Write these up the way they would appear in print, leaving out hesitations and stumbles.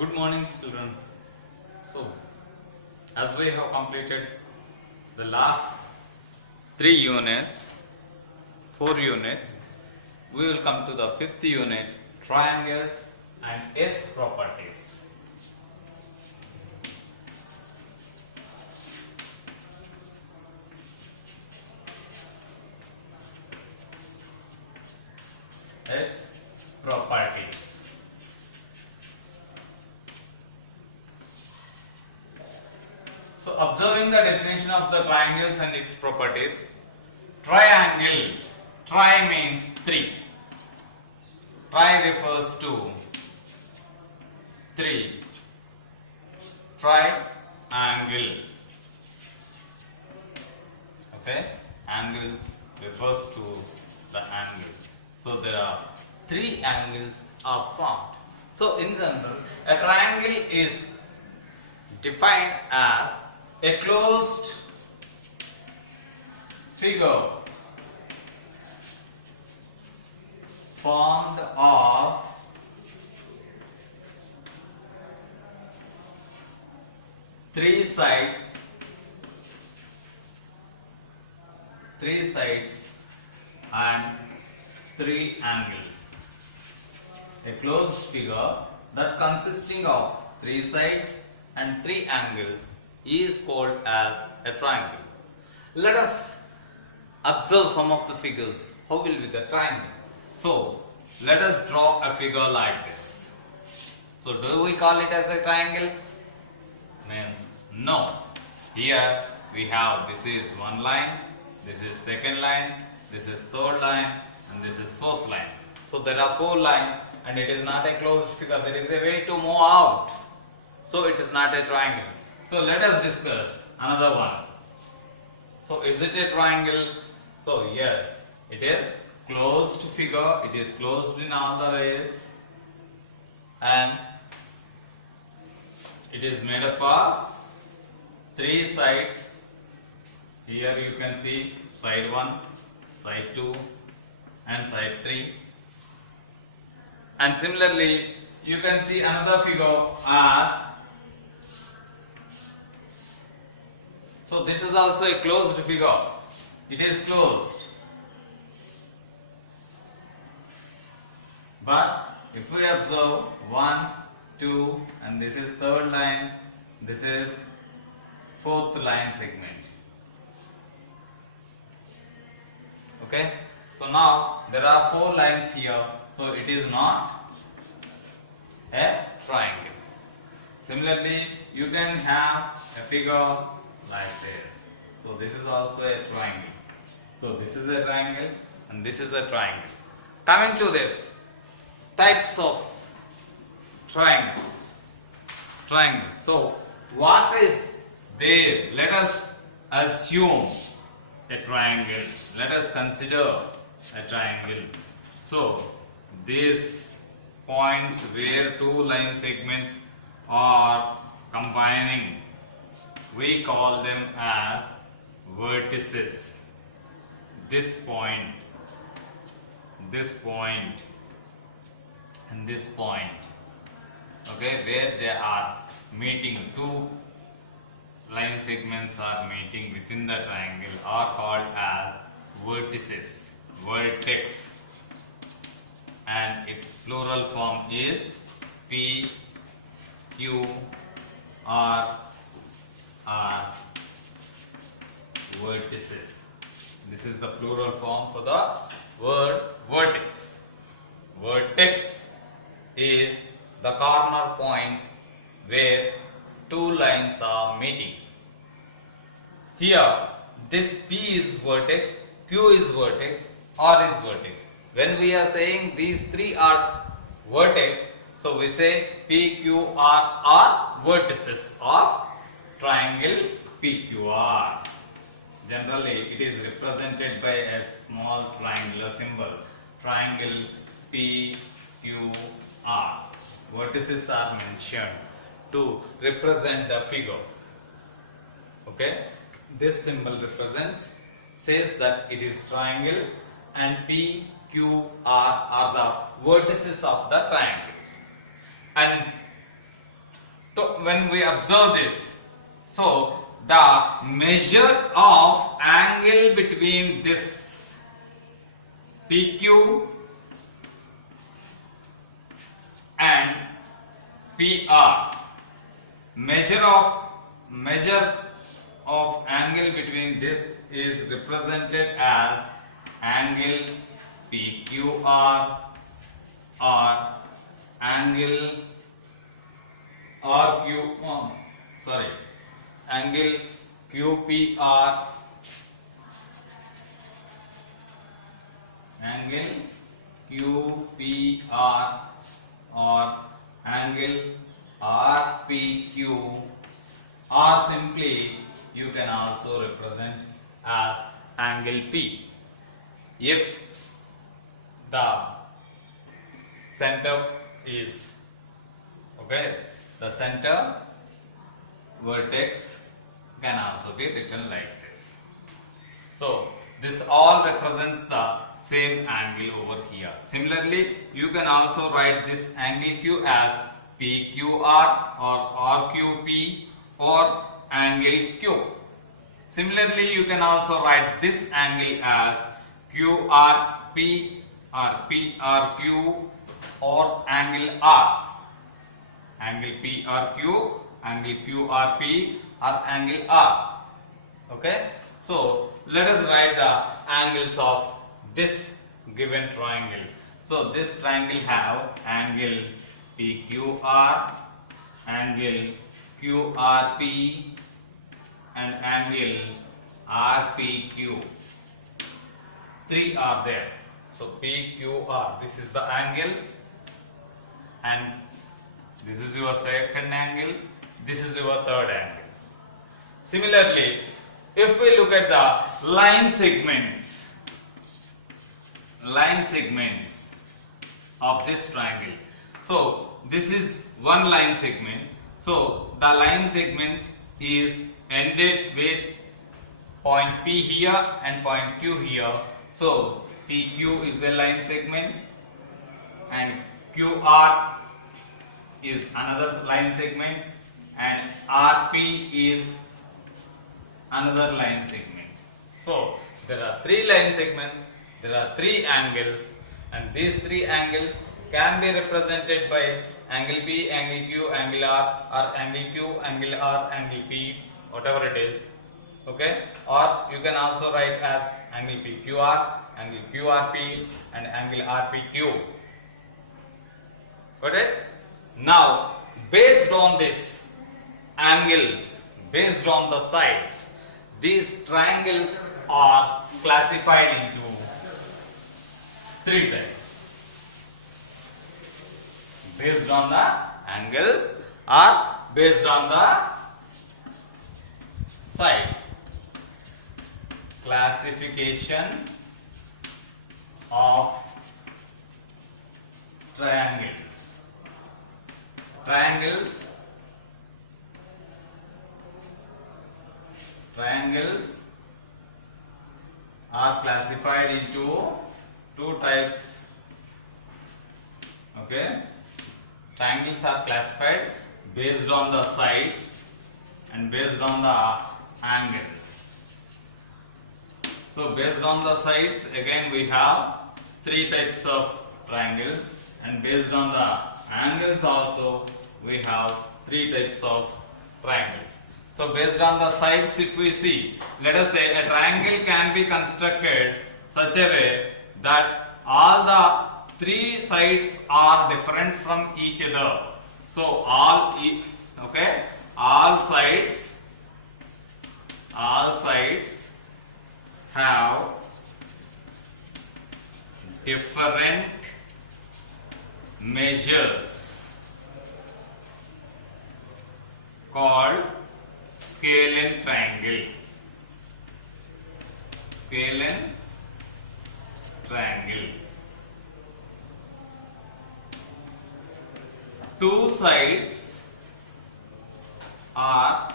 Good morning, children. So, as we have completed the last 3 units, 4 units, we will come to the fifth unit, triangles and its properties. Its properties. So, observing the definition of the triangles and its properties, triangle, tri means 3. Tri refers to 3. Triangle. Okay, angles refers to the angle. So there are 3 angles are formed. So in general, a triangle is defined as a closed figure formed of three sides and 3 angles. A closed figure that consisting of 3 sides and 3 angles is called as a triangle. Let us observe some of the figures. How will be the triangle? So, let us draw a figure like this. So, do we call it as a triangle? Means no. Here we have, this is one line, this is second line, this is third line, and this is fourth line. So there are 4 lines and it is not a closed figure. There is a way to move out. So it is not a triangle. So let us discuss another one. So is it a triangle? So yes, it is closed figure. It is closed in all the ways and it is made up of 3 sides. Here you can see side 1, side 2 and side 3. And similarly, you can see another figure as, so this is also a closed figure. It is closed. But if we observe 1, 2 and this is third line, this is fourth line segment. Okay, so now there are 4 lines here, so it is not a triangle. Similarly, you can have a figure like this. So this is also a triangle. So this is a triangle and this is a triangle. Coming to this, types of triangle. So what is there? Let us assume a triangle. Let us consider a triangle. So these points where 2 line segments are combining, we call them as vertices. This point, and this point, okay, where they are meeting, 2 line segments are meeting within the triangle are called as vertices, vertex, and its plural form is P, Q, R, vertices. This is the plural form for the word vertex. Vertex is the corner point where 2 lines are meeting. Here, this P is vertex, Q is vertex, R is vertex. When we are saying these 3 are vertex, so we say P, Q, R are vertices of triangle PQR. Generally, it is represented by a small triangular symbol, triangle PQR. Vertices are mentioned to represent the figure. Okay, this symbol says that it is triangle and P, Q, R are the vertices of the triangle. And So when we observe this, so the measure of angle between this PQ and PR, measure of angle between this is represented as angle PQR or angle angle QPR, angle QPR or angle RPQ, or simply you can also represent as angle P if the center is the center vertex can also be written like this. So this all represents the same angle over here. Similarly, you can also write this angle Q as PQR or RQP or angle Q. Similarly, you can also write this angle as QRP or PRQ or angle R. Angle PRQ, angle QRP or angle R. Okay. So let us write the angles of this given triangle. So this triangle have angle PQR, angle QRP and angle RPQ. Three are there. So PQR, this is the angle, and this is your second angle, this is your third angle. Similarly, if we look at the line segments of this triangle, so this is one line segment. So the line segment is ended with point P here and point Q here. So PQ is a line segment and QR is another line segment and RP is another line segment. So there are three line segments, there are three angles, and these three angles can be represented by angle P, angle Q, angle R, or angle Q, angle R, angle P, whatever it is. Okay, or you can also write as angle PQR, angle QRP and angle RPQ. Got it? Now, based on this angles, based on the sides, these triangles are classified into three types. Based on the angles or based on the sides. Classification of triangles. Triangles are classified into two types. Okay, triangles are classified based on the sides and based on the angles. So based on the sides, again we have three types of triangles, and based on the angles also we have three types of triangles. So based on the sides, if we see, let us say a triangle can be constructed such a way that all the three sides are different from each other. So all sides have different measures called scalene triangle. Two sides are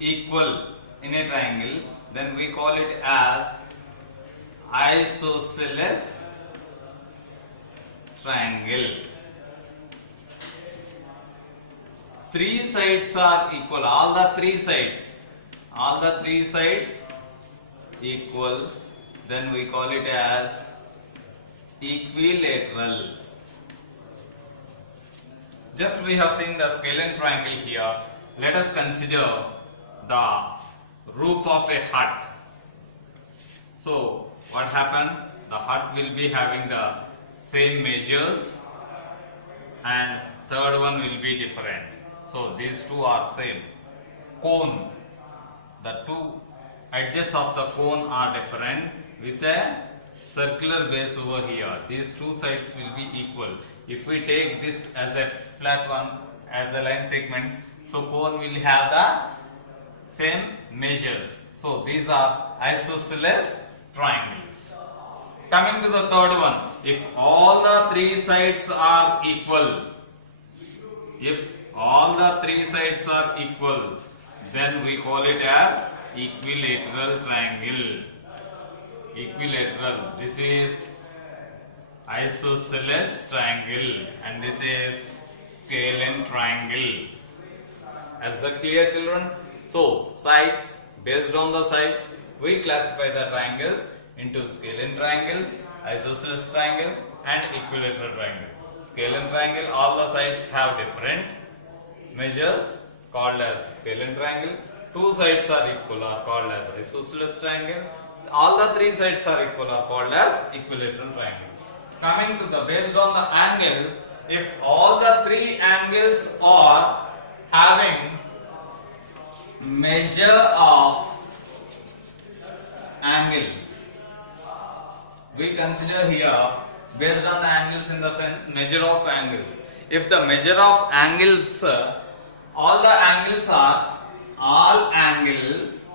equal in a triangle, then we call it as isosceles triangle. three sides are equal, all the three sides equal, then we call it as equilateral. Just we have seen the scalene triangle here. Let us consider the roof of a hut. So what happens? The hut will be having the same measures and third one will be different. So these two are same. Cone, the two edges of the cone are different with a circular base over here. These two sides will be equal. If we take this as a flat one, as a line segment, so cone will have the same measures. So these are isosceles triangles. Coming to the third one, if all the three sides are equal, then we call it as equilateral triangle. Equilateral. This is isosceles triangle and this is scalene triangle. As the clear, children? So sides, based on the sides, we classify the triangles into scalene triangle, isosceles triangle and equilateral triangle. Scalene triangle, all the sides have different measures called as scalene triangle. Two sides are equal are called as isosceles triangle. All the three sides are equal are called as equilateral triangle. Coming to the based on the angles, if all the three angles are having measure of angles, we consider here based on the angles in the sense measure of angles. If the measure of angles, all angles,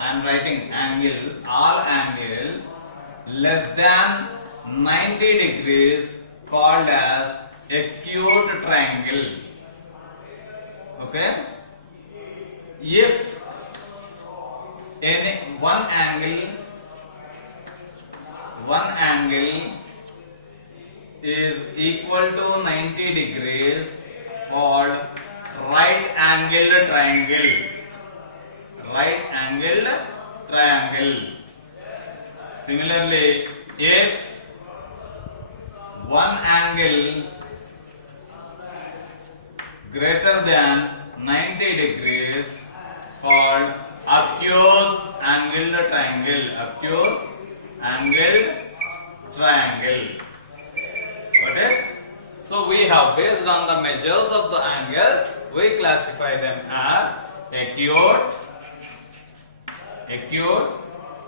I am writing angles, all angles less than 90 degrees called as acute triangle. Okay? If any one angle is equal to 90 degrees called right angled triangle. Right angled triangle. Similarly, if one angle greater than 90 degrees called obtuse angled triangle. Obtuse angled triangle. Got it? So we have based on the measures of the angles, we classify them as acute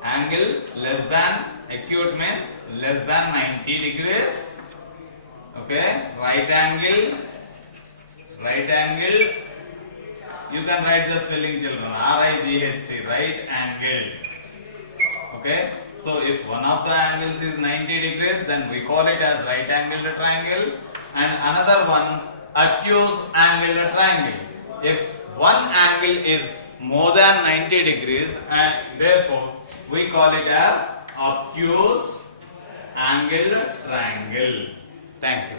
angle less than, acute means less than 90 degrees. Okay, right angle, you can write the spelling, children, R-I-G-H-T, right angled. Okay, so if one of the angles is 90 degrees, then we call it as right angled triangle, and another one obtuse angled triangle. If one angle is more than 90 degrees, and therefore we call it as obtuse angled triangle. Thank you.